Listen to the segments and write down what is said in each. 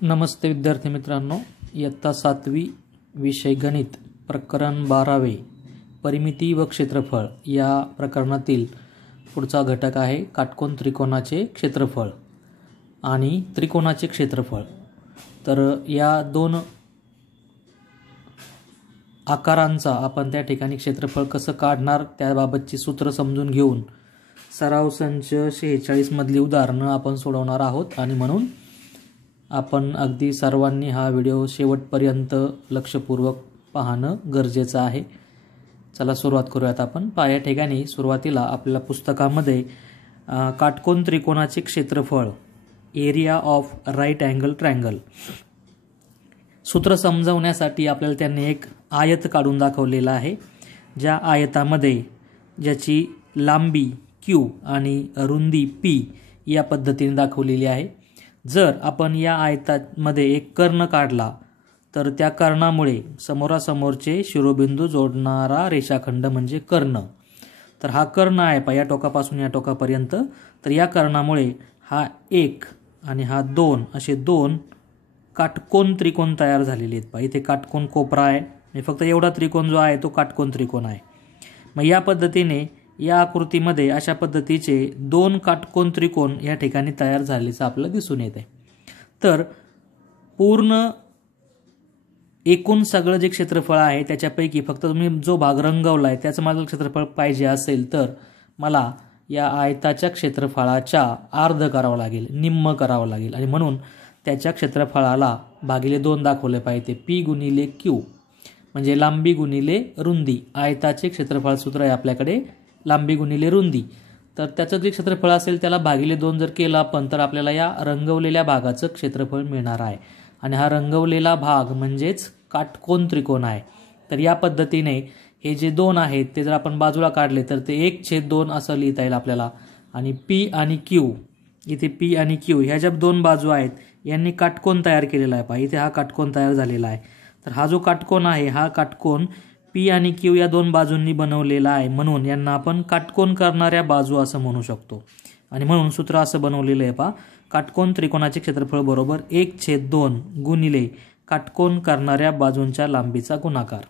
नमस्ते विद्यार्थी मित्रांनो, इयत्ता 7वी विषय गणित प्रकरण 12वे परिमिती व क्षेत्रफळ या प्रकरणातील पुढचा घटक आहे काटकोन त्रिकोणाचे क्षेत्रफळ आणि त्रिकोणाचे क्षेत्रफळ। तर या दोन आकारांचा आपण त्या ठिकाणी क्षेत्रफळ कसं काढणार त्याबाबतची सूत्र समजून घेऊन सराव संच 46 मधली उदाहरणं आपण सोडवणार आहोत आणि म्हणून आपण अगदी सर्वांनी हा व्हिडिओ शेवटपर्यंत लक्षपूर्वक पाहणं गरजेचं आहे। चला सुरुवात करूयात आपण। या ठिकाणी सुरुवातीला आपल्या पुस्तकामध्ये काटकोन त्रिकोणाचे क्षेत्रफळ area of right angle triangle सूत्र समजवण्यासाठी आपल्याला त्यांनी एक आयत काढून दाखवलेला आहे, ज्या आयतामध्ये ज्याची लांबी Q आणि रुंदी P या पद्धतीने दाखवलेली आहे। जर आपण या आयतामध्ये एक कर्ण काढला तर त्या कर्णामुळे समोरासमोरचे शिरोबिंदू जोडणारा रेषाखंड म्हणजे कर्ण। तर हा कर्ण आहे या टोकापासून या टोकापर्यंत। तर या कर्णामुळे हा 1 आणि हा 2 असे दोन काटकोन त्रिकोण तयार झालेले आहेत। इथे काटकोन कोपरा आहे, फक्त एवढा त्रिकोण जो आहे तो काटकोन त्रिकोण आहे। मग या पद्धतीने या आकृतीमध्ये अशा पद्धतीचे दोन काटकोन त्रिकोण या ठिकाणी तयार झालेचं आपल्याला दिसून येते। तर पूर्ण एकूण सगळं जे क्षेत्रफळ आहे त्याच्यापैकी फक्त तुम्ही जो भाग रंगवलाय त्याचं मला क्षेत्रफळ पाहिजे असेल तर मला या आयताच्या क्षेत्रफळाच्या अर्ध करावं लागेल, निम्म करावं लागेल आणि म्हणून त्याच्या क्षेत्रफळाला भागिले 2 दाखवले पाहिजे। P गुणिले Q म्हणजे लांबी गुणिले रुंदी। आयताचे क्षेत्रफळ सूत्र आहे आपल्याकडे लांबी गुणिले रुंदी। तर त्याचं जे क्षेत्रफळ असेल त्याला भागिले 2 जर केलं आपण तर आपल्याला या रंगवलेल्या भागाचं क्षेत्रफळ मिळणार आहे आणि हा रंगवलेला भाग म्हणजेच काटकोन त्रिकोण आहे। तर या पद्धतीने हे जे दोन आहेत ते जर आपण बाजूला काढले तर ते 1/2 असं लिहिता येईल आपल्याला। आणि P आणि Q, इथे P आणि Q ह्या ज्या दोन बाजू आहेत यांनी काटकोन तयार केलेला आहे। इथे हा काटकोन तयार झालेला आहे। तर हा जो काटकोन आहे हा काटकोन P आणि Q या दोन बाजूंनी बनवलेला आहे, म्हणून यांना आपण काटकोन करणाऱ्या बाजू असं म्हणू शकतो। आणि म्हणून सूत्र असं बनवलेलं आहे काटकोन त्रिकोणाचे क्षेत्रफळ बरोबर 1/2 गुणिले काटकोन करणाऱ्या बाजूंच्या लांबीचा गुणाकार।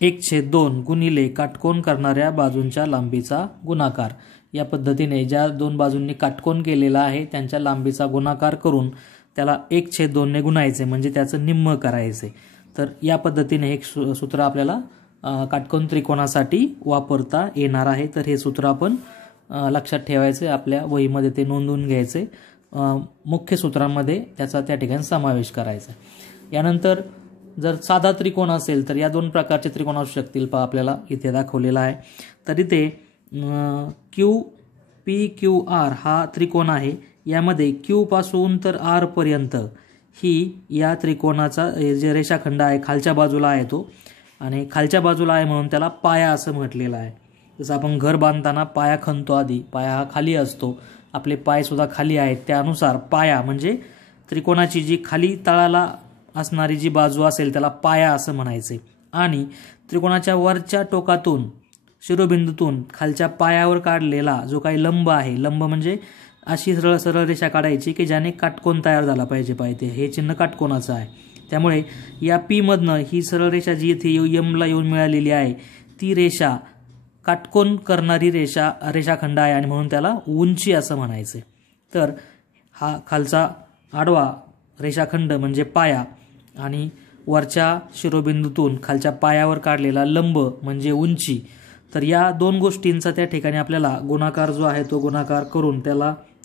1/2 गुणिले काटकोन करणाऱ्या बाजूंच्या लांबीचा गुणाकार। या पद्धतीने ज्या दोन बाजूंनी काटकोन केलेला आहे त्यांच्या लांबीचा गुणाकार करून त्याला 1/2 ने गुणायचे म्हणजे त्याचं निम्म करायचे। तर या पद्धतीने एक सूत्र आपल्याला काटकोन त्रिकोणासाठी वापरता येणार आहे। तर हे सूत्र आपण लक्षात ठेवायचे, आपल्या वहीमध्ये ते नोंदवून घ्यायचे, मुख्य सूत्रांमध्ये त्याचा त्या ठिकाणी समावेश करायचा। यानंतर जर साधा त्रिकोण असेल तर या दोन प्रकारचे त्रिकोण असू शकतील आपल्याला इथे दाखवलेला आहे। तर इथे QPQR हा त्रिकोण आहे, यामध्ये Q पासून तर R पर्यंत ही या त्रिकोणाचा जे रेषाखंड आहे खालच्या बाजूला आहे तो, आणि खालच्या बाजूला आहे म्हणून त्याला पाया असं म्हटलेलं आहे। जसं आपण घर बांधताना पाया खणतो, आधी पाया हा खाली असतो, आपले पाय सुद्धा खाली आहेत, त्यानुसार पाया म्हणजे त्रिकोणाची जी खाली तळाला असणारी जी बाजू असेल त्याला पाया असं म्हणायचे। आणि त्रिकोणाच्या वरच्या टोकातून शिरोबिंदूतून खालच्या पायावर काढलेला जो काही लंब आहे, लंब म्हणजे अशी सरळ सरळ रेषा काढायची की ज्याने काटकोन तयार झाला पाहिजे। हे चिन्ह काटकोनाचं आहे, त्यामुळे या P मधनं ही सरळ रेषा जी इथे M ला येऊन मिळालेली आहे ती रेषा काटकोन करणारी रेषाखंड आहे आणि म्हणून त्याला उंची असं म्हणायचे। तर हा खालचा आडवा रेषाखंड म्हणजे पाया आणि वरच्या शिरोबिंदूतून खालच्या पायावर काढलेला लंब म्हणजे उंची। तर या दोन गोष्टींचा त्या ठिकाणी आपल्याला गुणाकार जो आहे तो गुणाकार करून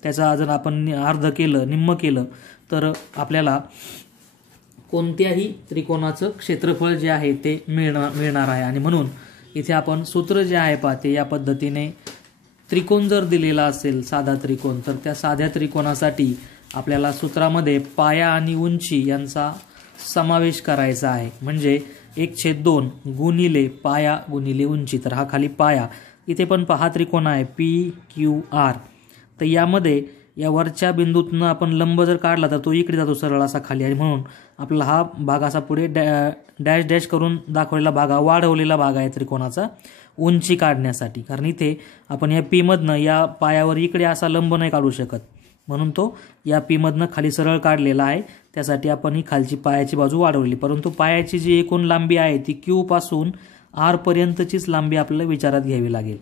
त्याचा जर आपण अर्ध केलं, निम्म केलं तर आपल्याला कोणत्याही त्रिकोणाचं क्षेत्रफळ जे आहे ते मिळणार आहे। आणि म्हणून इथे आपण सूत्र जे आहे पाहते या पद्धतीने त्रिकोण जर दिलेला असेल साधा त्रिकोण तर त्या साध्या त्रिकोणासाठी आपल्याला सूत्रामध्ये पाया आणि उंची यांचा समावेश करायचा आहे। म्हणजे 1/2 गुणिले पाया गुणिले उंची। तर हा खाली पाया, इथे पण हा त्रिकोण आहे PQR। तर यामध्ये या वरच्या बिंदूतनं आपण लंब जर काढला तर तो इकडे जातो सरळ असा खाली, आणि म्हणून आपला हा भाग असा पुढे डॅश डॅश करून दाखवलेला भाग हा वाढवलेला भाग आहे त्रिकोणाचा उंची काढण्यासाठी। कारण इथे आपण या P मधनं या पायावर इकडे असा लंब नाही काढू शकत, म्हणून तो या P मधनं खाली सरळ काढलेला आहे. त्यासाठी आपण ही खालची पायाची बाजू वाढवली, परंतु पायाची जी एकूण लांबी आहे ती Q पासून R पर्यंतचीच लांबी आपल्याला विचारात घ्यावी लागेल.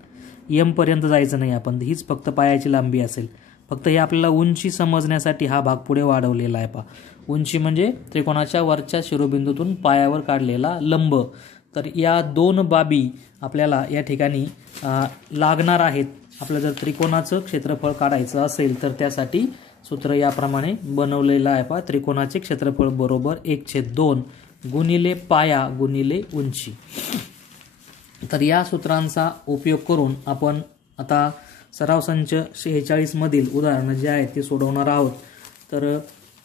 M पर्यंत जायचं नाही आपण, हीच फक्त पायाची लांबी असेल. फक्त हे आपल्याला उंची समजण्यासाठी हा भाग पुढे वाढवलेला आहे. पहा, उंची म्हणजे त्रिकोणाच्या वरच्या शिरोबिंदूतून पायावर काढलेला लंब. तर या दोन बाबी आपल्याला या ठिकाणी लागणार आहेत. आपल्याला जर त्रिकोणाचं क्षेत्रफळ काढायचं असेल तर त्यासाठी सूत्र याप्रमाणे बनवलेलं आहे. पहा, त्रिकोणाचे क्षेत्रफळ बरोबर 1/2 गुणिले पाया गुणिले उंची. तर या सूत्रांचा उपयोग करून आपण आता सराव संच 46 मधील उदाहरणं जे आहेत ते सोडवणार आहोत. तर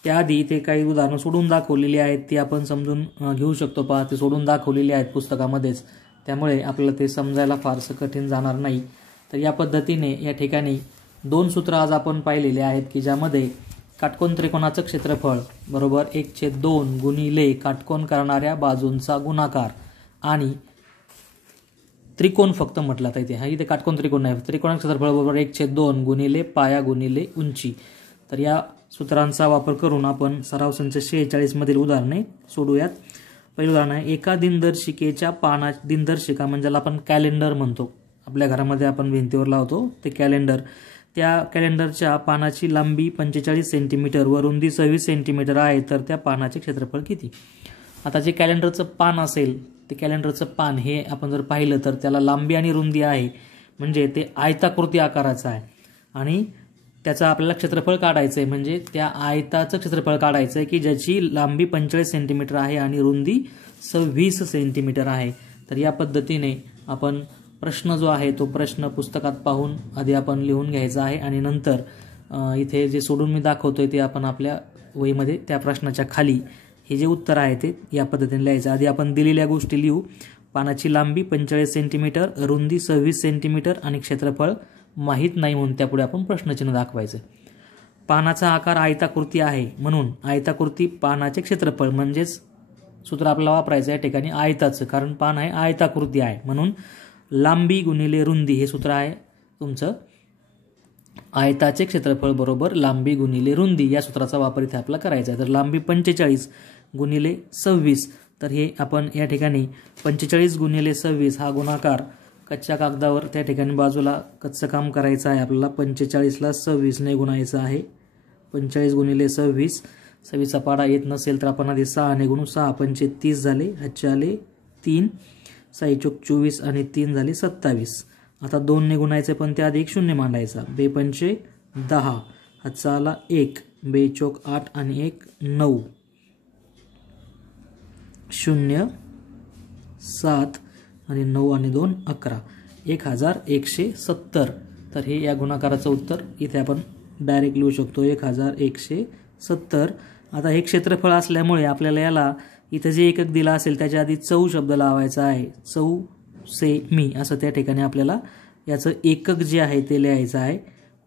त्याआधी इथे काही उदाहरणं सोडून दाखवलेली आहेत, ती आपण समजून घेऊ शकतो. पहा, ते सोडून दाखवलेली आहेत पुस्तकामध्येच, त्यामुळे आपल्याला ते समजायला फारसं कठीण जाणार नाही. तर या पद्धतीने या ठिकाणी 2 सूत्र आज आपण पाहिलेले आहेत की ज्यामध्ये काटकोन त्रिकोणाचं क्षेत्रफळ बरोबर 1/2 गुणिले काटकोन करणाऱ्या बाजूंचा गुणाकार आणि त्रिकोण फक्त म्हटला तर इथे काटकोन त्रिकोण नाही, त्रिकोणाचं क्षेत्रफळ बरोबर 1/2 गुणिले पाया गुणिले उंची. तर या सूत्रांचा वापर करून आपण सराव संच 46 मधील उदाहरणे सोडूयात. पहिलं उदाहरण आहे, एका दिनदर्शिकेच्या दिनदर्शिका म्हणजे आपण कॅलेंडर म्हणतो, आपल्या घरामध्ये आपण भिंतीवर लावतो ते कॅलेंडर. त्या कॅलेंडरच्या पानाची लांबी 45 सेंटीमीटर व रुंदी 26 सेंटीमीटर आहे. तर त्या पानाचे क्षेत्रफळ किती? आता जे कॅलेंडरचं पान असेल, ते कॅलेंडरचं पान हे आपण जर पाहिलं तर त्याला लांबी आणि रुंदी आहे, म्हणजे ते आयताकृती आकाराचं आहे आणि त्याचं आपल्याला क्षेत्रफळ काढायचं आहे. म्हणजे त्या आयताचं क्षेत्रफळ काढायचं आहे की ज्याची लांबी 45 सेंटीमीटर आहे आणि रुंदी 26 सेंटीमीटर आहे. तर या पद्धतीने आपण प्रश्न जो आहे तो प्रश्न पुस्तकात पाहून आधी आपण लिहून घ्यायचा आहे आणि नंतर इथे जे सोडून मी दाखवतोय ते आपण आपल्या वहीमध्ये त्या प्रश्नाच्या खाली हे जे उत्तर आहे ते या पद्धतीने लिहायचं. आधी आपण दिलेल्या गोष्टी लिहू. पानाची लांबी 45 सेंटीमीटर, रुंदी 26 सेंटीमीटर आणि क्षेत्रफळ माहीत नाही म्हणून त्यापुढे आपण प्रश्नचिन्ह दाखवायचं. पानाचा आकार आयताकृती आहे म्हणून आयताकृती पानाचे क्षेत्रफळ म्हणजेच सूत्र आपल्याला वापरायचं आहे ठिकाणी आयताचं, कारण पान आहे आयताकृती आहे म्हणून लांबी गुणिले रुंदी हे सूत्र आहे तुमचं. आयताचे क्षेत्रफळ बरोबर लांबी गुणिले रुंदी या सूत्राचा वापर इथे आपल्याला करायचा आहे. तर लांबी 45 गुणिले 26, तर हे आपण या ठिकाणी 45 गुणिले 26 हा गुणाकार कच्च्या कागदावर त्या ठिकाणी बाजूला कच्चं काम करायचं आहे आपल्याला. 45ला 26 ने गुणायचं आहे. 45 गुणिले 26, 26चा पाडा येत नसेल तर आपण आधी 6 ने गुणू. 6 पंचे 30 झाले, हातचे आले 3, 6 चोक 24 आणि 3 झाले 27. आता 2 ने गुणायचं पण त्याआधी 1 शून्य मांडायचा. 2 पंचे 10, हातचा आला 1, 2 चोक 8 आणि 1 9, 0 7 आणि 9 आणि 2 11, 1170. तर हे या गुणाकाराचं उत्तर इथे आपण डायरेक्ट लिहू शकतो 1170. आता हे क्षेत्रफळ असल्यामुळे आपल्याला याला इथं जे एकक दिला असेल त्याच्या आधी चौ शब्द लावायचा आहे. चौ से मी असं त्या ठिकाणी आपल्याला याचं एकक जे आहे ते लिहायचं आहे.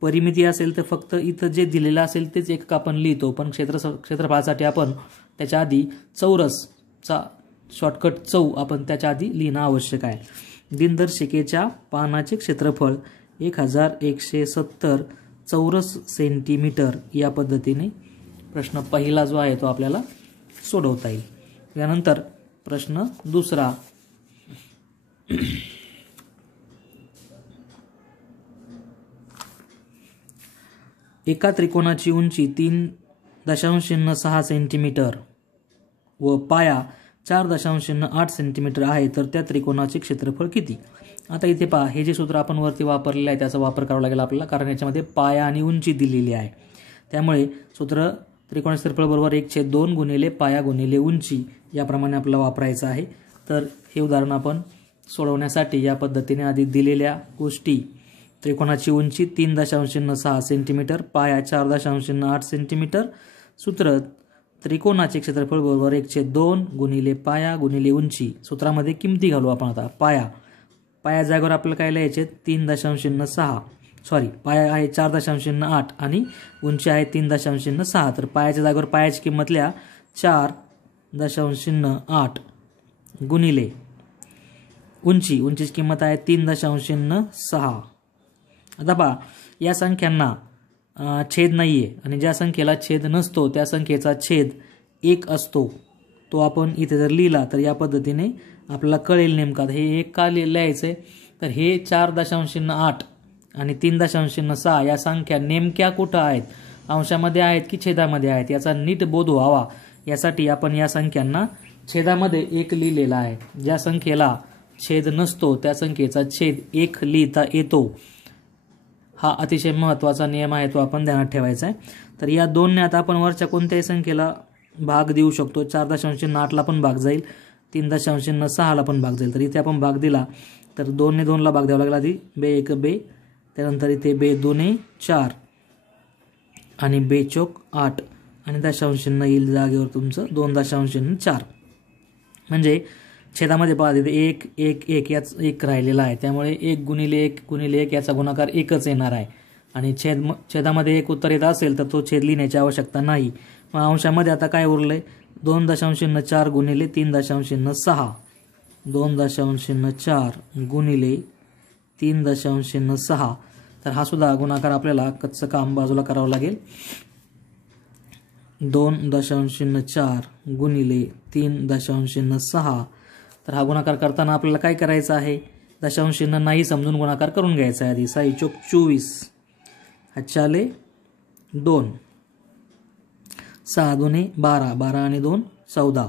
परिमिती असेल तर फक्त इथं जे दिलेलं असेल तेच एकक आपण लिहितो, पण क्षेत्रफळासाठी आपण त्याच्या आधी चौरसचा शॉर्टकट चौ आपण त्याच्या आधी लिहिणं आवश्यक आहे. दिनदर्शिकेच्या पानाचे क्षेत्रफळ 1170 चौरस सेंटीमीटर या पद्धतीने प्रश्न पहिला जो आहे तो आपल्याला सोडवता येईल. यानंतर प्रश्न दुसरा, एका त्रिकोणाची उंची 3.06 सेंटीमीटर व पाया 4.08 सेंटीमीटर आहे. तर त्या त्रिकोणाचे क्षेत्रफळ किती? आता इथे पहा, हे जे सूत्र आपण वरती वापरलेलं आहे त्याचा वापर करावा लागेल आपल्याला, कारण याच्यामध्ये पाया आणि उंची दिलेली आहे. त्यामुळे सूत्र त्रिकोणाचे क्षेत्रफळ बरोबर 1/2 गुणिले पाया गुणिले उंची याप्रमाणे आपल्याला वापरायचं आहे. तर हे उदाहरण आपण सोडवण्यासाठी या पद्धतीने आधी दिलेल्या गोष्टी, त्रिकोणाची उंची 3.06 सेंटीमीटर, पाया 4.08 सेंटीमीटर, सूत्र त्रिकोणाचे क्षेत्रफळ बरोबर 1/2 गुणिले पाया गुणिले उंची. सूत्रामध्ये किमती घालू आपण. आता पाया जागेवर आपल्याला काय लिहायचे 3.06, पाया आहे 4.08 आणि उंची आहे 3.06. तर पायाच्या जागेवर पायाची किंमत लिहा 4.08 गुणिले उंचीची किंमत आहे 3.06. आता पहा, या संख्यांना छेद नाही आहे आणि ज्या संख्येला छेद नसतो त्या संख्येचा छेद 1 असतो, तो आपण इथे जर लिहिला तर या पद्धतीने आपल्याला कळेल नेमका हे 1 का लिहायचं आहे. तर हे 4.8 आणि 3.6 या संख्या नेमक्या कुठं आहेत, अंशामध्ये आहेत की छेदामध्ये आहेत, याचा नीट बोध व्हावा यासाठी आपण या संख्यांना छेदामध्ये 1 लिहिलेला आहे. ज्या संख्येला छेद नसतो त्या संख्येचा छेद 1 लिहिता येतो. हा अतिशय महत्त्वाचा नियम आहे, तो आपण ध्यानात ठेवायचा आहे. तर या 2ने आता आपण वरच्या कोणत्याही संख्येला भाग देऊ शकतो. 4.8ला पण भाग जाईल, 3.6ला पण भाग जाईल. तर इथे आपण भाग दिला तर 2ने 2ला भाग द्यावा लागला. आधी बे 1 बे, त्यानंतर इथे बे 2 4 आणि बे चौक 8 आणि दशांशचिन्ह येईल जागेवर तुमचं 2.4. म्हणजे छेदामध्ये पहा तिथे 1 1 1 याच 1 राहिलेला आहे, त्यामुळे 1 गुणिले 1 गुणिले 1 याचा गुणाकार 1च येणार आहे. आणि छेदामध्ये 1 उत्तर येत असेल तर तो छेद लिहिण्याची आवश्यकता नाही. मग अंशामध्ये आता काय उरलंय, 2.4 गुणिले 3.6, 2.4 गुणिले 3.6. तर हा सुद्धा गुणाकार आपल्याला कच्चं काम बाजूला करावं लागेल. 2.4 गुणिले 3.6. तर हा गुणाकार करताना आपल्याला काय करायचं आहे, दशांश चिन्ह नाही समजून गुणाकार करून घ्यायचा आहे. आधी 6 चौक 24, 4 2, 6 2 12, 12 आणि 2 14.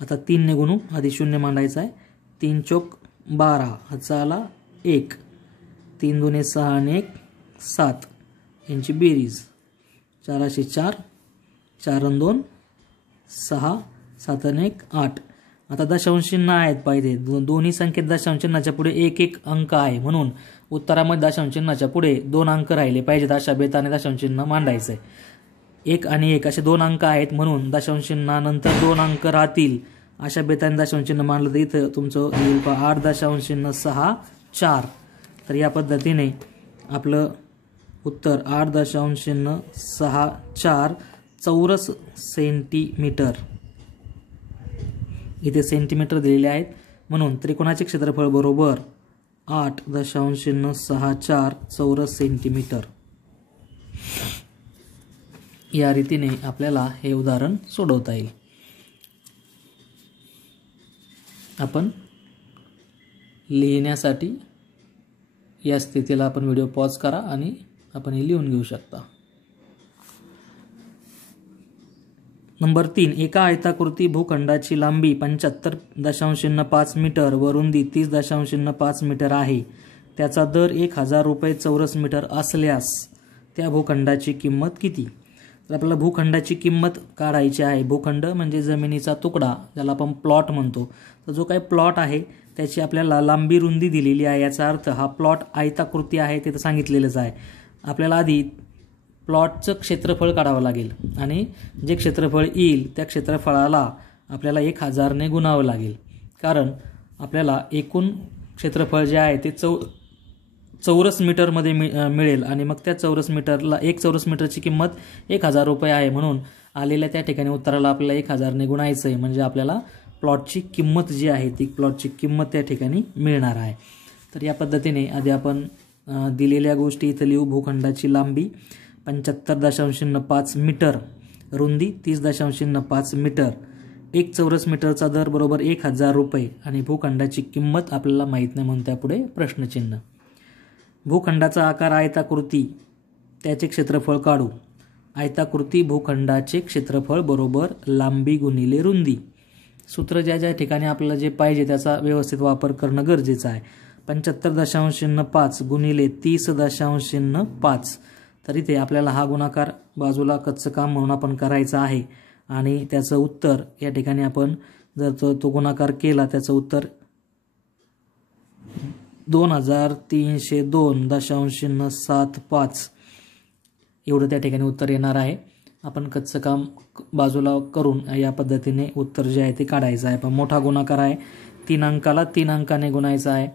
आता 3ने गुणू, आधी 0 मांडायचा आहे. 3 चौक 12, हाचा आला 1, 3 2 6 आणि 1 7, यांची बेरीज 4 4, 4 आणि 2 6, 7 आणि 1 8. आता दशांश चिन्ह आहेत पाहिजे, दोन्ही संख्येत दशांश चिन्हाच्या पुढे 1 1 अंक आहे, म्हणून उत्तरामध्ये दशांश चिन्हाच्या पुढे 2 अंक राहिले पाहिजेत. अशा बेताने दशांश चिन्ह मांडायचं आहे. 1 आणि 1 असे 2 अंक आहेत, म्हणून दशांश चिन्हानंतर 2 अंक राहतील. अशा बेताने दशांश चिन्ह मांडलं तर इथं तुमचं येईल 8.64. तर या पद्धतीने आपलं उत्तर 8.64 चौरस सेंटीमीटर, इथे सेंटीमीटर दिलेले आहेत, म्हणून त्रिकोणाचे क्षेत्रफळ बरोबर 8.64 चौरस सेंटीमीटर. या रीतीने आपल्याला हे उदाहरण सोडवता येईल. आपण लिहिण्यासाठी या स्थितीला आपण व्हिडिओ पॉज करा आणि आपण हे लिहून घेऊ शकता. नंबर 3, एका आयताकृती भूखंडाची लांबी 75.5 मीटर व रुंदी 30.5 मीटर आहे. त्याचा दर 1000 रुपये चौरस मीटर असल्यास त्या भूखंडाची किंमत किती? तर आपल्याला भूखंडाची किंमत काढायची आहे. भूखंड म्हणजे जमिनीचा तुकडा, ज्याला आपण प्लॉट म्हणतो. तर जो काही प्लॉट आहे त्याची आपल्याला लांबी रुंदी दिलेली आहे. याचा अर्थ हा प्लॉट आयताकृती आहे, ते तर सांगितलेलंच आहे. आपल्याला आधी प्लॉटचं क्षेत्रफळ काढावं लागेल आणि जे क्षेत्रफळ येईल त्या क्षेत्रफळाला आपल्याला 1000ने गुणावं लागेल, कारण आपल्याला एकूण क्षेत्रफळ जे आहे ते चौरस मीटरमध्ये मिळेल आणि मग त्या चौरस मीटरला 1 चौरस मीटरची किंमत 1000 रुपये आहे, म्हणून आलेल्या त्या ठिकाणी उत्तराला आपल्याला 1000ने गुणायचं आहे. म्हणजे आपल्याला प्लॉटची किंमत जी आहे ती प्लॉटची किंमत त्या ठिकाणी मिळणार आहे. तर या पद्धतीने आधी आपण दिलेल्या गोष्टी इथं लिहू. भूखंडाची लांबी 75.5 मीटर, रुंदी 30.5 मीटर, 1 चौरस मीटरचा दर बरोबर 1000 रुपये आणि भूखंडाची किंमत आपल्याला माहीत नाही म्हणून त्यापुढे प्रश्नचिन्ह. भूखंडाचा आकार आयताकृती, त्याचे क्षेत्रफळ काढू. आयताकृती भूखंडाचे क्षेत्रफळ बरोबर लांबी गुणिले रुंदी. सूत्र ज्या ज्या ठिकाणी आपल्याला जे पाहिजे त्याचा व्यवस्थित वापर करणं गरजेचं आहे. 75.5 गुणिले 30.5. तर इथे आपल्याला हा गुणाकार बाजूला कच्चं काम म्हणून आपण करायचं आहे आणि त्याचं उत्तर या ठिकाणी आपण जर तो गुणाकार केला त्याचं उत्तर 2302.75 एवढं त्या ठिकाणी उत्तर येणार आहे. आपण कच्चं काम बाजूला करून या पद्धतीने उत्तर जे आहे ते काढायचं आहे. पण मोठा गुणाकार आहे, 3 अंकाला 3 अंकाने गुणायचा आहे.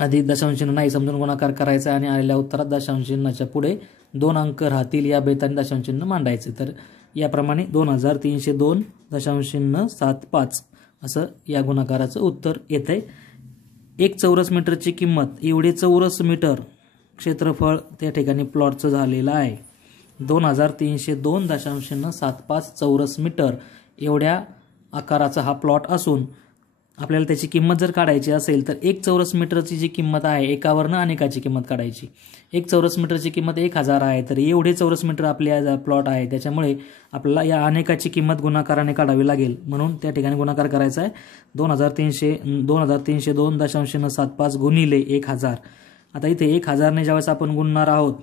आधी दशांश चिन्ह नाही समजून गुणाकार करायचा आणि आलेल्या उत्तरात दशांश चिन्हाच्या पुढे 2 अंक राहतील या बेताने दशांश चिन्ह मांडायचे. तर याप्रमाणे 2302.75 असं या गुणाकाराचं उत्तर येतंय. 1 चौरस मीटरची किंमत, एवढे चौरस मीटर क्षेत्रफळ त्या ठिकाणी प्लॉटचं झालेलं आहे 2302.75 चौरस मीटर एवढ्या आकाराचा हा प्लॉट असून आपल्याला त्याची किंमत जर काढायची असेल तर 1 चौरस मीटरची जी किंमत आहे एकावरनं अनेकाची किंमत काढायची. 1 चौरस मीटरची किंमत 1000 आहे तर एवढे चौरस मीटर आपल्या प्लॉट आहे त्याच्यामुळे आपल्याला या अनेकाची किंमत गुणाकाराने काढावी लागेल. म्हणून त्या ठिकाणी गुणाकार करायचा आहे 2302.75 गुणिले 1000. आता इथे 1000ने ज्यावेळेस आपण गुणणार आहोत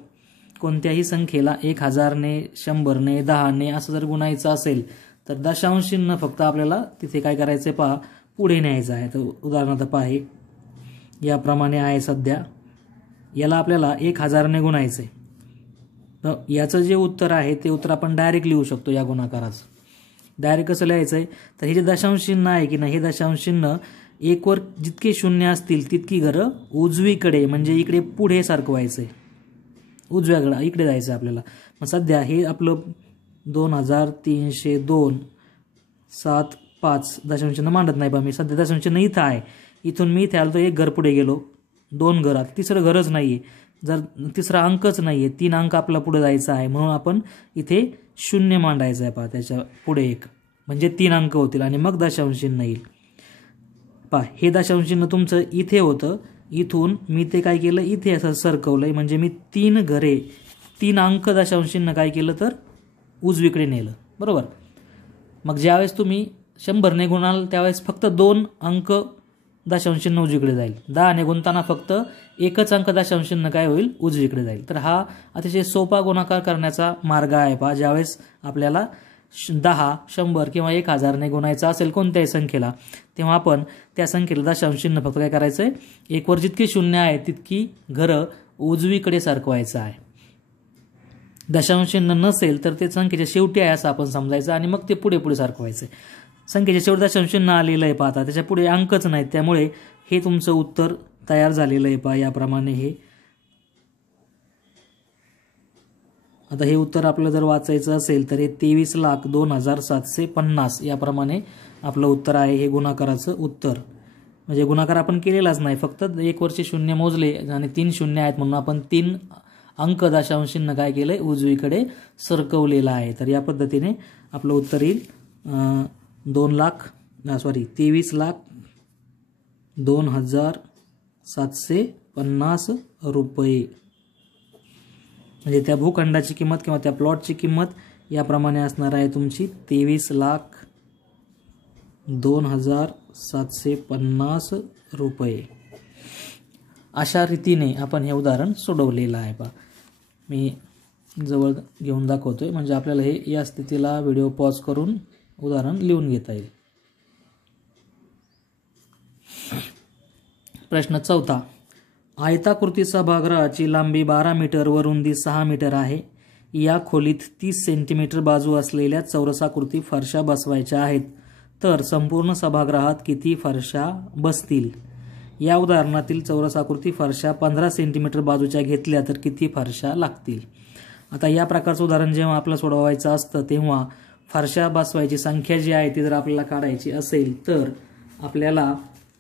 कोणत्याही संख्येला 1000ने 100ने 10ने असं जर गुणायचं असेल तर दशांश चिन्ह फक्त आपल्याला तिथे काय करायचं पहा पुढे न्यायचं आहे. तर उदाहरणार्थ पहा हे याप्रमाणे आहे सध्या याला आपल्याला 1000ने गुणायचं आहे. तर याचं जे उत्तर आहे ते उत्तर आपण डायरेक्ट लिहू शकतो या गुणाकाराचं. डायरेक्ट कसं लिहायचं आहे तर हे जे दशांश चिन्ह आहे की नाही हे दशांश चिन्ह 1 वर जितके शून्य असतील तितकी घरं उजवीकडे म्हणजे इकडे पुढे सरकवायचं आहे. उजव्याकडे इकडे जायचं आपल्याला. मग सध्या हे आपलं 2302.75 दशांश चिन्ह मांडत नाही बा मी सध्या दशांश चिन्ह इथं आहे. इथून मी इथे आलो तर 1 घर पुढे गेलो 2 घरात तिसरं घरच नाही आहे जर तिसरा अंकच नाही आहे 3 अंक आपला पुढे जायचा आहे म्हणून आपण इथे 0 मांडायचं आहे पहा त्याच्या पुढे 1 म्हणजे 3 अंक होतील आणि मग दशांश चिन्ह येईल. पहा हे दशांश चिन्ह तुमचं इथे होतं इथून मी ते काय केलं इथे असं सरकवलंय म्हणजे मी 3 घरे 3 अंक दशांश चिन्ह काय केलं तर उजवीकडे नेलं बरोबर. मग ज्यावेळेस तुम्ही 100ने गुणाल त्यावेळेस फक्त 2 अंक दशांश चिन्ह उजवीकडे जाईल. 10ने गुणताना फक्त 1च अंक दशांश चिन्ह काय होईल उजवीकडे जाईल. तर हा अतिशय सोपा गुणाकार करण्याचा मार्ग आहे पहा. ज्यावेळेस आपल्याला 10, 100 किंवा 1000ने गुणायचं असेल कोणत्याही संख्येला तेव्हा आपण त्या संख्येला दशांश चिन्ह फक्त काय करायचं आहे 1 वर जितकी शून्य आहे तितकी घरं उजवीकडे सरकवायचं आहे. दशांश चिन्ह नसेल तर ते संख्येच्या शेवटी आहे असं आपण समजायचं आणि मग ते पुढे पुढे सरकवायचं. संख्येच्या शेवटी दशांश चिन्ह आलेलं आहे पाहता त्याच्या पुढे अंकच नाहीत त्यामुळे हे तुमचं उत्तर तयार झालेलं आहे पहा याप्रमाणे हे. आता हे उत्तर आपलं जर वाचायचं असेल तर हे 23,02,750 याप्रमाणे आपलं उत्तर आहे. हे गुणाकाराचं उत्तर म्हणजे गुणाकार आपण केलेलाच नाही फक्त 1 वरचे शून्य मोजले आणि 3 शून्य आहेत म्हणून आपण 3 अंक दशांश चिन्ह काय केलंय उजवीकडे सरकवलेला आहे. तर या पद्धतीने आपलं उत्तर येईल 23,02,750 रुपये. म्हणजे त्या भूखंडाची किंमत किंवा त्या प्लॉटची किंमत याप्रमाणे असणार आहे तुमची 23,02,750 रुपये. अशा रीतीने आपण हे उदाहरण सोडवलेलं आहे पहा. मी जवळ घेऊन दाखवतोय म्हणजे आपल्याला हे या स्थितीला व्हिडिओ पॉज करून उदाहरण लिहून घेता येईल. प्रश्न 4. आयताकृती सभागृहाची लांबी 12 मीटर व रुंदी 6 मीटर आहे. या खोलीत 30 सेंटीमीटर बाजू असलेल्या चौरसाकृती फरशा बसवायच्या आहेत तर संपूर्ण सभागृहात किती फरशा बसतील. या उदाहरणातील चौरसाकृती फरशा 15 सेंटीमीटर बाजूच्या घेतल्या तर किती फरशा लागतील. आता या प्रकारचं उदाहरण जेव्हा आपलं सोडवायचं असतं तेव्हा फरशा बसवायची संख्या जी आहे ती जर आपल्याला काढायची असेल तर आपल्याला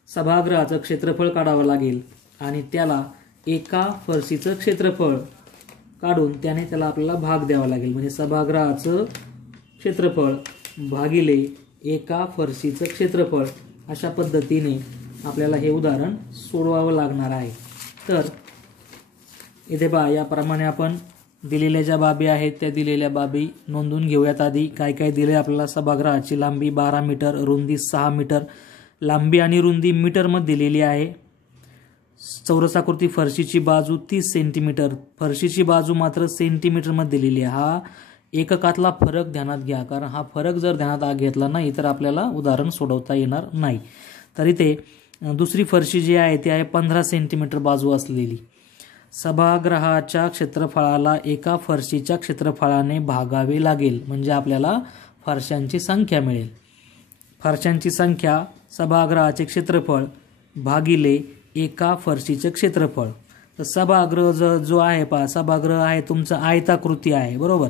सभागृहाचं क्षेत्रफळ काढावं लागेल आणि त्याला एका फरशीचं क्षेत्रफळ काढून त्याला आपल्याला भाग द्यावा लागेल. म्हणजे सभागृहाचं क्षेत्रफळ भागिले एका फरशीचं क्षेत्रफळ अशा पद्धतीने आपल्याला हे उदाहरण सोडवावं लागणार आहे. तर इथे पहा याप्रमाणे आपण दिलेल्या ज्या बाबी आहेत त्या दिलेल्या बाबी नोंदून घेऊयात. आधी काय काय दिले आपल्याला. सभागृहाची लांबी 12 मीटर रुंदी 6 मीटर. लांबी आणि रुंदी मीटरमध्ये दिलेली आहे. चौरसाकृती फरशीची बाजू 30 सेंटीमीटर. फरशीची बाजू मात्र सेंटीमीटरमध्ये दिलेली आहे. हा एककातला फरक ध्यानात घ्या कारण हा फरक जर ध्यानात घेतला नाही तर आपल्याला उदाहरण सोडवता येणार नाही. तर इथे दुसरी फरशी जी आहे ती आहे 15 सेंटीमीटर बाजू असलेली. सभागृहाच्या क्षेत्रफळाला एका फरशीच्या क्षेत्रफळाने भागावे लागेल म्हणजे आपल्याला फरशांची संख्या मिळेल. फरशांची संख्या सभागृहाचे क्षेत्रफळ भागिले एका फरशीचे क्षेत्रफळ. तर सभागृह जो आहे पहा सभागृह आहे तुमचं आयताकृती आहे बरोबर.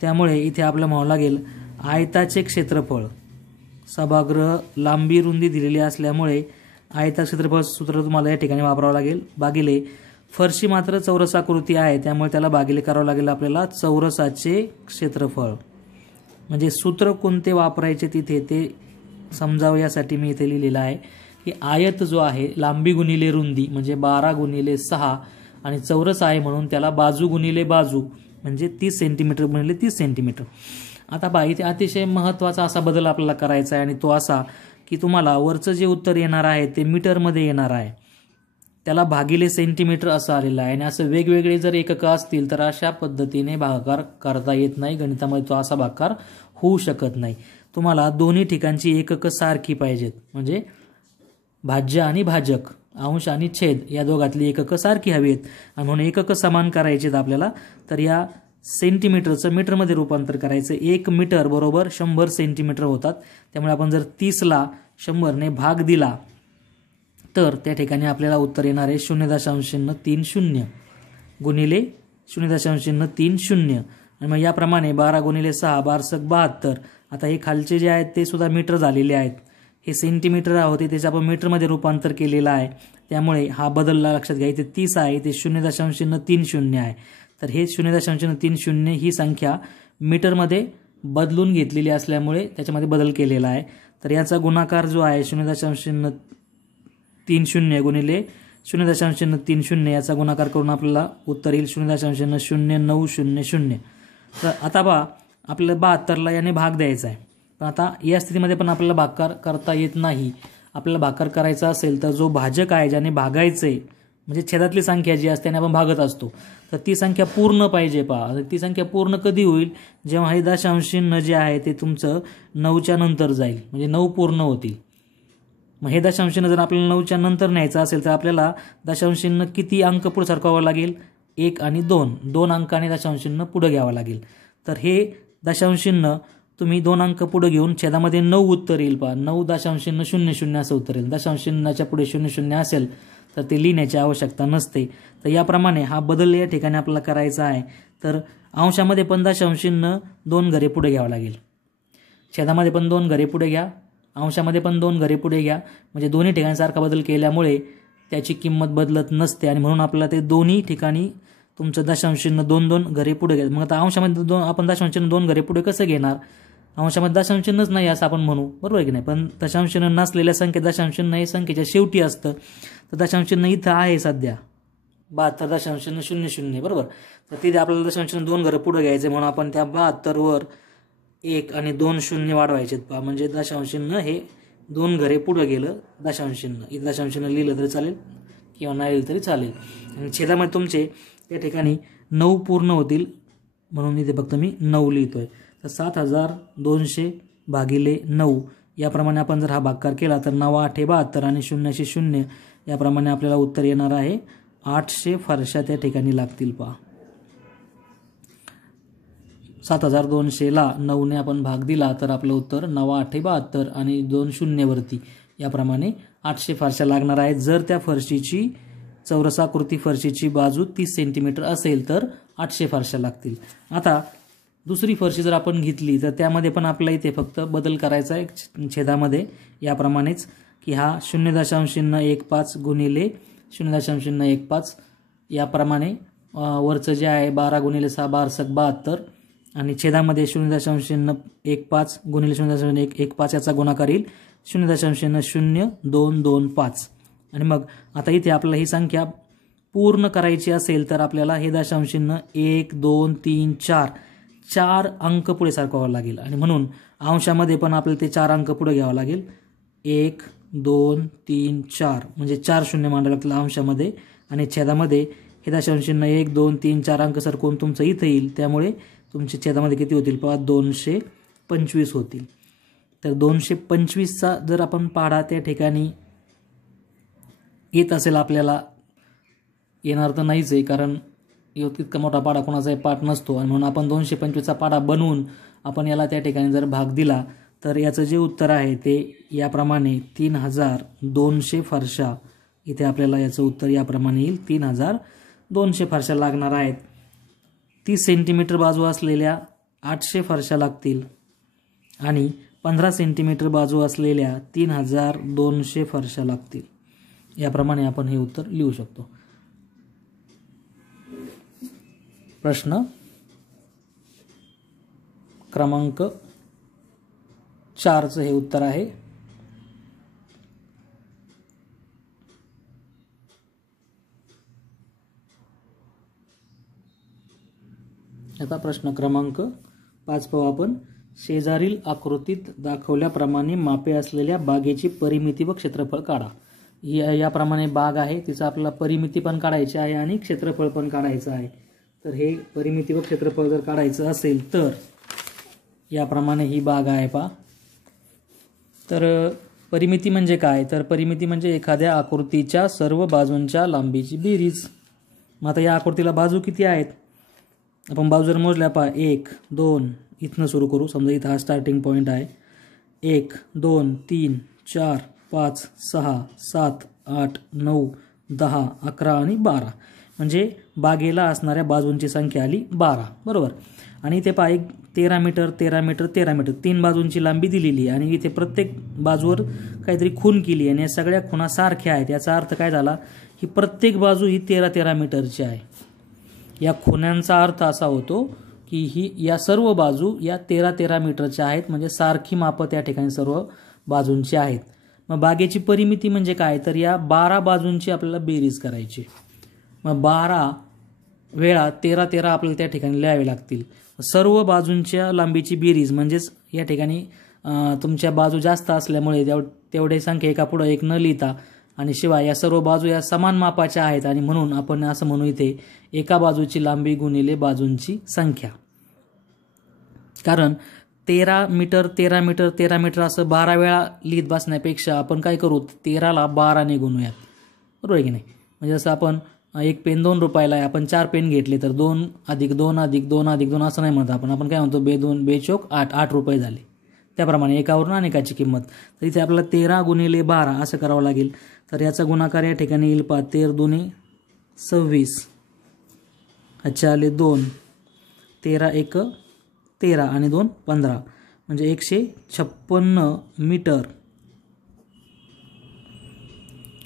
त्यामुळे इथे आपलं म्हणावं लागेल आयताचे क्षेत्रफळ. सभागृह लांबी रुंदी दिलेली असल्यामुळे आयता क्षेत्रफळ सूत्र तुम्हाला या ठिकाणी वापरावं लागेल भागिले फरशी मात्र चौरसाकृती आहे, त्यामुळे त्याला भागिले करावं लागेल आपल्याला चौरसाचे क्षेत्रफळ. म्हणजे सूत्र कोणते वापरायचे तिथे ते समजावं यासाठी मी इथे लिहिलेलं आहे की आयत जो आहे लांबी गुणिले रुंदी म्हणजे 12 गुणिले 6 आणि चौरस आहे म्हणून त्याला बाजू गुणिले बाजू म्हणजे 30 सेंटीमीटर गुणिले 30 सेंटीमीटर. आता पहा इथे अतिशय महत्त्वाचा असा बदल आपल्याला करायचा आहे आणि तो असा की तुम्हाला वरचं जे उत्तर येणार आहे ते मीटरमध्ये येणार आहे, त्याला भागिले सेंटीमीटर असं आलेलं आहे आणि असं वेगवेगळे जर एककं असतील तर अशा पद्धतीने भागाकार करता येत नाही. गणितामध्ये तो असा भागाकार होऊ शकत नाही. तुम्हाला दोन्ही ठिकाणची एककं सारखी पाहिजेत, म्हणजे भाज्य आणि भाजक, अंश आणि छेद या दोघातली एककं सारखी हवी आहेत आणि म्हणून एककं समान करायची आहेत आपल्याला. तर या सेंटीमीटरचं मीटरमध्ये रूपांतर करायचं. 1 मीटर बरोबर 100 सेंटीमीटर होतात. त्यामुळे आपण जर 30ला 100ने भाग दिला तर त्या ठिकाणी आपल्याला उत्तर येणार आहे 0.30 गुणिले 0.30 आणि मग याप्रमाणे 12 गुणिले 6 12 72. आता हे खालचे जे आहेत ते सुद्धा मीटर झालेले आहेत. हे सेंटीमीटर होते त्याचं आपण मीटरमध्ये रूपांतर केलेलं आहे, त्यामुळे हा बदलला लक्षात घ्या. इथे 30 आहे ते 0.30 आहे. तर हे 0.30 ही संख्या मीटरमध्ये बदलून घेतलेली असल्यामुळे त्याच्यामध्ये बदल केलेला आहे. तर याचा गुणाकार जो आहे 0.30 गुणिले 0.30 याचा गुणाकार करून आपल्याला उत्तर येईल 0.0900. तर आता पहा आपल्याला 72ला याने भाग द्यायचा आहे, पण आता या स्थितीमध्ये पण आपल्याला भागाकार करता येत नाही. आपल्याला भागाकार करायचा असेल तर जो भाजक आहे ज्याने भागायचं आहे म्हणजे छेदातली संख्या जी असते त्याने आपण भागत असतो, तर ती संख्या पूर्ण पाहिजे. पहा ती संख्या पूर्ण कधी होईल, जेव्हा हे दशांश जे आहे ते तुमचं 9च्या नंतर जाईल, म्हणजे 9 पूर्ण होतील. मग हे दशांश जर आपल्याला 9च्या नंतर न्यायचं असेल तर आपल्याला दशांश किती अंक पुढे सरकवावं लागेल, 1 आणि 2 अंकाने दशांश पुढे घ्यावं लागेल. तर हे दशांश तुम्ही 2 अंक पुढे घेऊन छेदामध्ये 9 उत्तर येईल. पहा 9.00 असं उत्तर येईल. दशांशाच्या पुढे 00 असेल तर ते लिहिण्याची आवश्यकता नसते. तर याप्रमाणे हा बदल या ठिकाणी आपल्याला करायचा आहे. तर अंशामध्ये पण दशांश 2 घरे पुढे घ्यावं लागेल, छेदामध्ये पण 2 घरे पुढे घ्या, अंशामध्ये पण 2 घरे पुढे घ्या, म्हणजे दोन्ही ठिकाणी सारखा बदल केल्यामुळे त्याची किंमत बदलत नसते आणि म्हणून आपल्याला ते दोन्ही ठिकाणी तुमचं दशांश 2 घरे पुढे घ्या. मग आता अंशामध्ये आपण दशांश 2 घरे पुढे कसं घेणार, अंशामध्ये दशांशच नाही असं आपण म्हणू, बरोबर आहे की नाही. पण दशांश नसलेल्या संख्या दशांश हे संख्येच्या शेवटी असतं. तर दशांश इथं आहे सध्या 72.00 बरोबर. तर तिथे आपल्याला दशांश 2 घरं पुढे घ्यायचे म्हणून आपण त्या 72वर 1 आणि 2 शून्य वाढवायचे. पहा म्हणजे दशांश हे 2 घरे पुढे गेलं दशांश. इथं दशांश लिहिलं तरी चालेल किंवा नाही लिहिलं तरी चालेल. आणि छेदामध्ये तुमचे या ठिकाणी 9 पूर्ण होतील म्हणून इथे फक्त मी 9 लिहितोय. तर 7200 भागिले 9 याप्रमाणे आपण जर हा भागाकार केला तर 9 8 72 आणि 0 0 याप्रमाणे आपल्याला उत्तर येणार आहे 800 फरशा त्या ठिकाणी लागतील. पहा 7200ला 9ने आपण भाग दिला तर आपलं उत्तर 9 8 72 आणि 2 0 वरती याप्रमाणे 800 फरशा लागणार आहेत. जर त्या फरशीची चौरसाकृती फरशीची बाजू 30 सेंटीमीटर असेल तर 800 फरशा लागतील. आता दुसरी फरशी जर आपण घेतली तर त्यामध्ये पण आपल्याला इथे फक्त बदल करायचा आहे छेदामध्ये याप्रमाणेच की हा 0.15 गुणिले 0.15 याप्रमाणे वरचं जे आहे 12 गुणिले 6 12 72 आणि छेदामध्ये 0.15 गुणिले 0.15 याचा गुणाकार येईल 0.0225. आणि मग आता इथे आपल्याला ही संख्या पूर्ण करायची असेल तर आपल्याला हे दशांश 1 2 3 4 अंक पुढे सरकवावं लागेल आणि म्हणून अंशामध्ये पण आपल्याला ते 4 अंक पुढे घ्यावं लागेल. 1 2 3 4 म्हणजे 4 शून्य मांडावं लागतील अंशामध्ये आणि छेदामध्ये हे दशांश 1 2 3 4 अंक सरकवून तुमचं इथं येईल. त्यामुळे तुमच्या छेदामध्ये किती होतील पहा 225 होतील. तर 225चा जर आपण पाढा त्या ठिकाणी येत असेल आपल्याला, येणार तर नाहीच आहे कारण इतका मोठा पाढा कोणाचाही पाठ नसतो आणि म्हणून आपण 225चा पाढा बनवून आपण याला त्या ठिकाणी जर भाग दिला तर याचं जे उत्तर आहे ते याप्रमाणे 3200 फरशा इथे आपल्याला याचं उत्तर याप्रमाणे येईल 3200 फरशा लागणार आहेत. 30 सेंटीमीटर बाजू असलेल्या 800 फरशा लागतील आणि 15 सेंटीमीटर बाजू असलेल्या 3200 फरशा लागतील. याप्रमाणे आपण हे उत्तर लिहू शकतो. प्रश्न क्रमांक 4चं हे उत्तर आहे. आता प्रश्न क्रमांक 5 पाहू आपण. शेजारील आकृतीत दाखवल्याप्रमाणे मापे असलेल्या बागेची परिमिती व क्षेत्रफळ काढा. याप्रमाणे बाग आहे, तिचा आपल्याला परिमिती पण काढायची आहे आणि क्षेत्रफळ पण काढायचं आहे. तर हे परिमिती व क्षेत्रफळ जर काढायचं असेल तर याप्रमाणे ही बाग आहे पहा. तर परिमिती म्हणजे काय, तर परिमिती म्हणजे एखाद्या आकृतीच्या सर्व बाजूंच्या लांबीची बेरीज. मग आता या आकृतीला बाजू किती आहेत, आपण बाजू जर मोजल्या पहा 1 2 इथनं सुरू करू. समजा इथं हा स्टार्टिंग पॉईंट आहे. 1 2 3 4 5 6 7 8 9 10 11 आणि 12 म्हणजे बागेला असणाऱ्या बाजूंची संख्या आली 12 बरोबर. आणि इथे पहा 13 मीटर 13 मीटर 13 मीटर 3 बाजूंची लांबी दिलेली आहे आणि इथे प्रत्येक बाजूवर काहीतरी खूण केली आणि या सगळ्या खुणा सारख्या आहेत. याचा अर्थ काय झाला, ही प्रत्येक बाजू ही 13-13 मीटरची आहे. या खुण्यांचा अर्थ असा होतो की ही या सर्व बाजू या 13-13 मीटरच्या आहेत, म्हणजे सारखी मापं त्या ठिकाणी सर्व बाजूंची आहेत. मग बागेची परिमिती म्हणजे काय, तर या 12 बाजूंची आपल्याला बेरीज करायची. मग 12 वेळा 13-13 आपल्याला त्या ठिकाणी लिहावे लागतील. सर्व बाजूंच्या लांबीची बेरीज म्हणजेच या ठिकाणी तुमच्या बाजू जास्त असल्यामुळे तेवढे संख्या एका पुढे एक न लिहिता आणि शिवाय या सर्व बाजू या समान मापाच्या आहेत आणि म्हणून आपण असं म्हणू इथे एका बाजूची लांबी गुणिले बाजूंची संख्या. कारण 13 मीटर 13 मीटर 13 मीटर असं 12 वेळा लिहित बसण्यापेक्षा आपण काय करू, 13ला 12ने गुणूयात, बरोबर आहे की नाही. म्हणजे जसं आपण एक पेन 2 रुपयाला आहे, आपण 4 पेन घेतले तर 2 अधिक 2 अधिक 2 अधिक 2 असं नाही म्हणत आपण काय म्हणतो, 2 बेचोक 8 रुपये झाले. त्याप्रमाणे एकावरून अनेकाची किंमत. तर इथे आपल्याला 13 गुणिले 12 असं करावं लागेल. तर याचा गुणाकार या ठिकाणी येईल पहा 13 दुने 26 अच्छा आले 2 13 1 13 आणि 2 15 म्हणजे 156 मीटर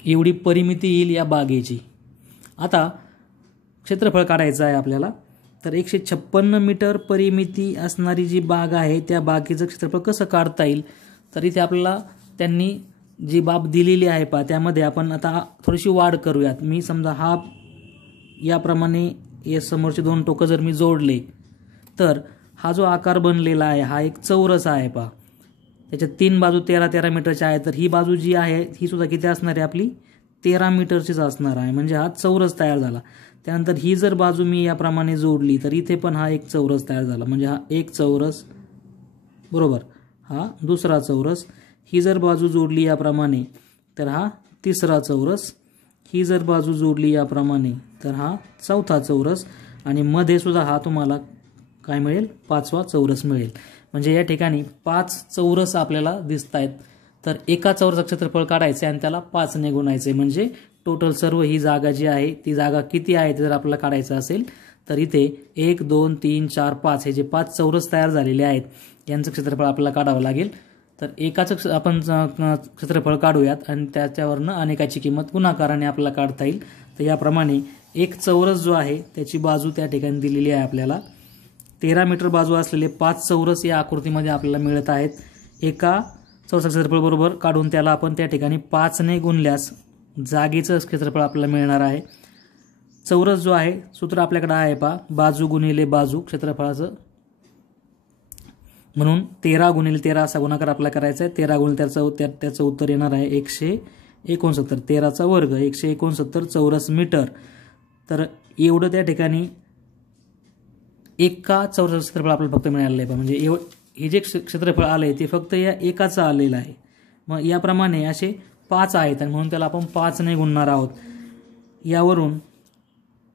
एवढी परिमिती येईल या बागेची. आता क्षेत्रफळ काढायचं आहे आपल्याला. तर 156 मीटर परिमिती असणारी जी बाग आहे त्या बागेचं क्षेत्रफळ कसं काढता येईल, तर इथे आपल्याला त्यांनी जी बाब दिलेली आहे पहा त्यामध्ये आपण आता थोडीशी वाढ करूयात. मी समजा हा याप्रमाणे या समोरचे 2 टोकं जर मी जोडले तर हा जो आकार बनलेला आहे हा एक चौरस आहे पहा. त्याच्या 3 बाजू 13-13 मीटरच्या आहेत. तर ही बाजू जी आहे ही सुद्धा किती असणार आहे आपली 13 मीटरचीच असणार आहे. म्हणजे हा चौरस तयार झाला. त्यानंतर ही जर बाजू मी याप्रमाणे जोडली तर इथे पण हा एक चौरस तयार झाला. म्हणजे हा एक चौरस बरोबर, हा दुसरा चौरस. ही जर बाजू जोडली याप्रमाणे तर हा तिसरा चौरस. ही जर बाजू जोडली याप्रमाणे तर हा चौथा चौरस आणि मध्ये सुद्धा हा तुम्हाला काय मिळेल 5वा चौरस मिळेल. म्हणजे या ठिकाणी 5 चौरस आपल्याला दिसत आहेत. तर एका चौरसाचं क्षेत्रफळ काढायचे आणि त्याला 5ने गुणायचे. म्हणजे टोटल सर्व ही जागा जी आहे ती जागा किती आहे जर आपल्याला काढायचं असेल तर इथे 1 2 3 4 5 हे जे 5 चौरस तयार झालेले आहेत यांचं क्षेत्रफळ आपल्याला काढावं लागेल. तर एकाचं आपण क्षेत्रफळ काढूयात आणि त्याच्यावरनं अनेकाची किंमत गुणाकाराने आपल्याला काढता येईल. तर याप्रमाणे एक चौरस जो आहे त्याची बाजू त्या ठिकाणी दिलेली आहे आपल्याला. 13 मीटर बाजू असलेले 5 चौरस या आकृतीमध्ये आपल्याला मिळत आहेत. एका चौरसाचं क्षेत्रफळ बरोबर काढून त्याला आपण त्या ठिकाणी 5ने गुणल्यास जागेचं क्षेत्रफळ आपल्याला मिळणार आहे. चौरस जो आहे सूत्र आपल्याकडे आहे पहा, बाजू गुणिले बाजू क्षेत्रफळाचं. म्हणून 13 गुणिले 13 असा गुणाकार आपल्याला करायचा आहे. 13 गुणिले त्याचं उत्तर येणार आहे 169. 13चा वर्ग 169 चौरस मीटर. तर एवढं त्या ठिकाणी एका चौरसाचं क्षेत्रफळ आपल्याला फक्त मिळालेलं आहे. म्हणजे हे जे क्षेत्रफळ आलंय ते फक्त या एकाचं आलेलं आहे. मग याप्रमाणे असे 5 आहेत आणि म्हणून त्याला आपण 5ने गुणणार आहोत. यावरून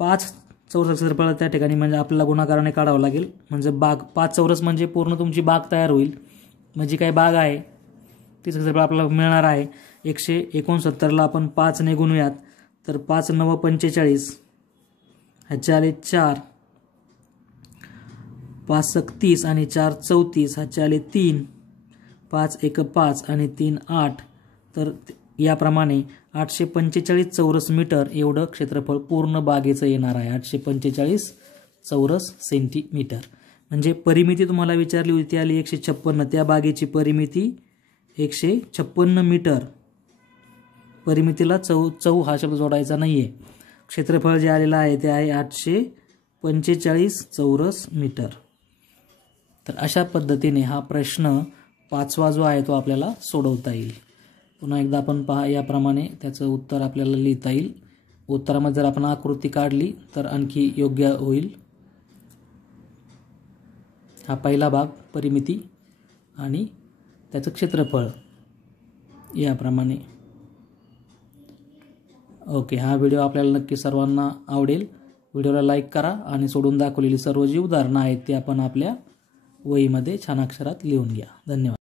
5 चौरस क्षेत्रफळ त्या ठिकाणी म्हणजे आपल्याला गुणाकाराने काढावं लागेल. म्हणजे बाग 5 चौरस म्हणजे पूर्ण तुमची बाग तयार होईल. म्हणजे काही बाग आहे तिचं क्षेत्रफळ आपल्याला मिळणार आहे. 169ला आपण 5ने गुणूयात तर 5 9 45 ह्याचे आले 4 5 6 30 आणि 4 34 ह्याचे आले 3 5 1 5 आणि 3 8. तर याप्रमाणे 845 चौरस मीटर एवढं क्षेत्रफळ पूर्ण बागेचं येणार आहे. 845 चौरस सेंटीमीटर. म्हणजे परिमिती तुम्हाला विचारली होती, आली 156. त्या बागेची परिमिती 156 मीटर. परिमितीला चौ हा शब्द जोडायचा नाही आहे. क्षेत्रफळ जे आलेलं आहे ते आहे 845 चौरस मीटर. तर अशा पद्धतीने हा प्रश्न 5वा जो आहे तो आपल्याला सोडवता येईल. पुन्हा एकदा आपण पहा, याप्रमाणे त्याचं उत्तर आपल्याला लिहिता येईल. उत्तरामध्ये जर आपण आकृती काढली तर आणखी योग्य होईल. हा पहिला भाग परिमिती आणि त्याचं क्षेत्रफळ याप्रमाणे. ओके, हा व्हिडिओ आपल्याला नक्की सर्वांना आवडेल. व्हिडिओला लाईक करा आणि सोडून दाखवलेली सर्व जी उदाहरणं आहेत ती आपण आपल्या वहीमध्ये छान अक्षरात लिहून घ्या. धन्यवाद.